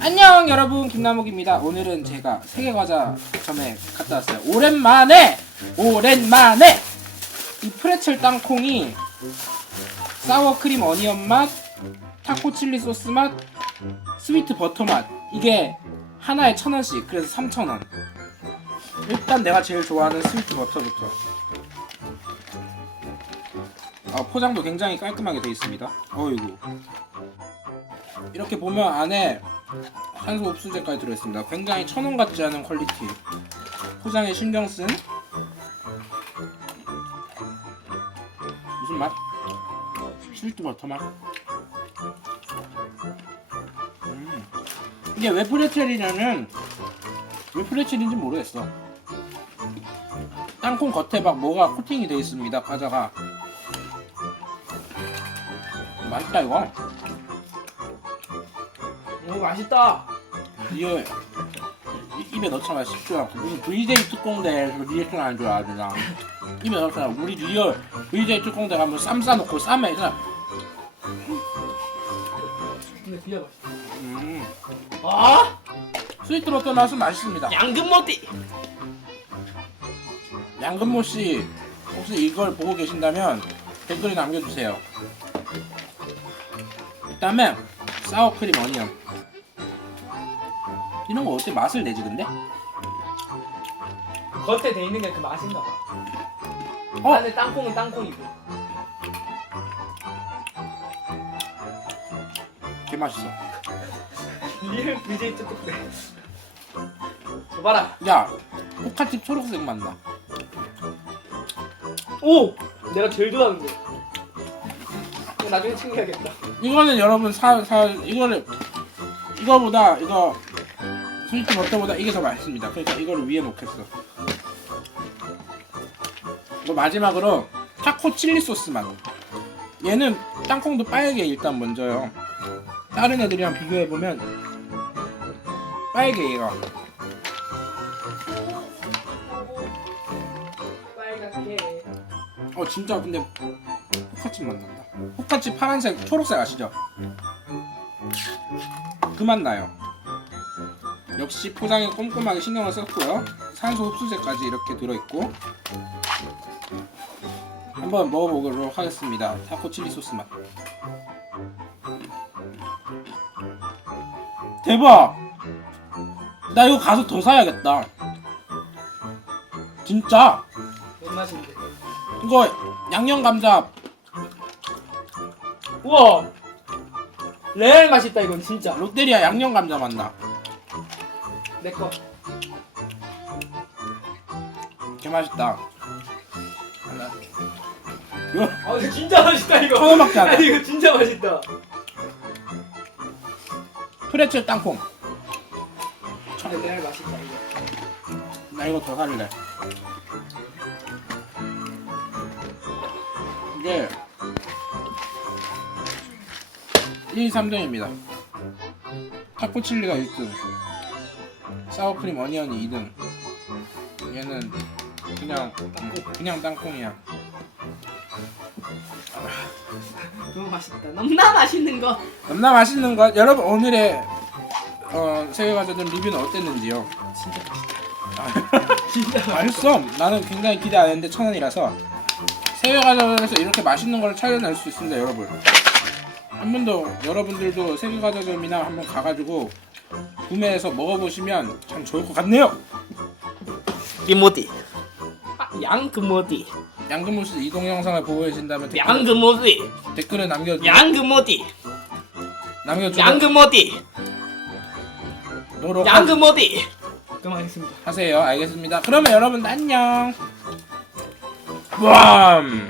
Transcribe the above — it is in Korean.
안녕 여러분 김남욱입니다. 오늘은 제가 세계과자점에 갔다 왔어요. 오랜만에 오랜만에 이 프레첼 땅콩이 사워크림 어니언 맛, 타코 칠리 소스 맛, 스위트 버터 맛 이게 하나에 천 원씩 그래서 삼천 원. 일단 내가 제일 좋아하는 스위트 버터부터. 아, 포장도 굉장히 깔끔하게 되어 있습니다. 어이구. 이렇게 보면 안에 산소 흡수제까지 들어있습니다. 굉장히 천원 같지 않은 퀄리티. 포장에 신경 쓴 무슨 맛? 스위트 버터 맛. 음. 이게 왜 프레첼이냐면 왜 프레첼인지 모르겠어. 땅콩 겉에 막 뭐가 코팅이 되어 있습니다. 과자가. 맛있다 이거. 오 맛있다. 이거 이- 입에 넣자마자 쉽지 않고 무슨 VJ 특공대에서 리액션 하는 줄 알았나 입에 넣자마자 우리 리얼 VJ 특공대 가면 쌈 싸놓고 쌈에 그냥. 근데 진짜 맛있다. 음. 아! 스위트 버터 맛은 맛있습니다. 양금 모띠. 양근모 씨 혹시 이걸 보고 계신다면 댓글에 남겨주세요. 그다음에 사워크림 어니언 이런 거 어때 맛을 내지 근데? 겉에 돼 있는 게 그 맛인가 봐. 어? 안에 땅콩은 땅콩이고. 개 맛있어 리얼 VJ 뚜껑대. 봐라. 야 포카칩 초록색 맛나 오 내가 제일 좋아하는 거. 이거 나중에 챙겨야겠다. 이거는 여러분 사, 사 이거를 이거보다 이거 스위트 버터보다 이게 더 맛있습니다. 그러니까 이거를 위에 놓겠어. 이거 마지막으로 타코 칠리 소스 맛. 얘는 땅콩도 빨개 일단 먼저요. 다른 애들이랑 비교해 보면 빨개 얘가. 어 진짜 근데 포카칩 맛 난다. 포카칩 파란색 초록색 아시죠? 그 맛 나요. 역시 포장에 꼼꼼하게 신경을 썼고요. 산소 흡수제까지 이렇게 들어있고 한번 먹어보도록 하겠습니다. 타코 칠리 소스 맛. 대박! 나 이거 가서 더 사야겠다. 진짜 뭔 맛인데? 이거 양념 감자 우와. 레알 맛있다 이건 진짜. 롯데리아 양념 감자 맛나. 내 거. 개 맛있다. 이거 아 이거 진짜 맛있다 이거. 천 원밖에 안 해. 아니 이거 진짜 맛있다. 프레첼 땅콩. 근데 레알 맛있다 이거. 나 이거 더 살래. 이게 1, 3등입니다. 타코 칠리가 1등. 사워크림 어니언이 2등. 얘는 그냥 그냥 땅콩이야. 너무 맛있다. 너무나 맛있는 거. 넘나 맛있는 것 여러분 오늘의 어, 세계과자들 리뷰는 어땠는지요? 진짜 맛있다. 진짜 맛있어. 나는 굉장히 기대 안 했는데 천 원이라서 세계과자점에서 이렇게 맛있는 걸 찾아낼 수 있습니다, 여러분. 한번더 여러분들도 세계과자점이나 한번 가가지고 구매해서 먹어보시면 참 좋을 것 같네요. 이모디. 아, 양금모디. 양금모 씨 이동 영상을 보고 계신다면 댓글, 양금모디. 댓글에 남겨 양금모디. 남겨주도록 양금모디. 노력 양금모디. 그만하겠습니다. 하세요. 알겠습니다. 그러면 여러분 안녕. 와.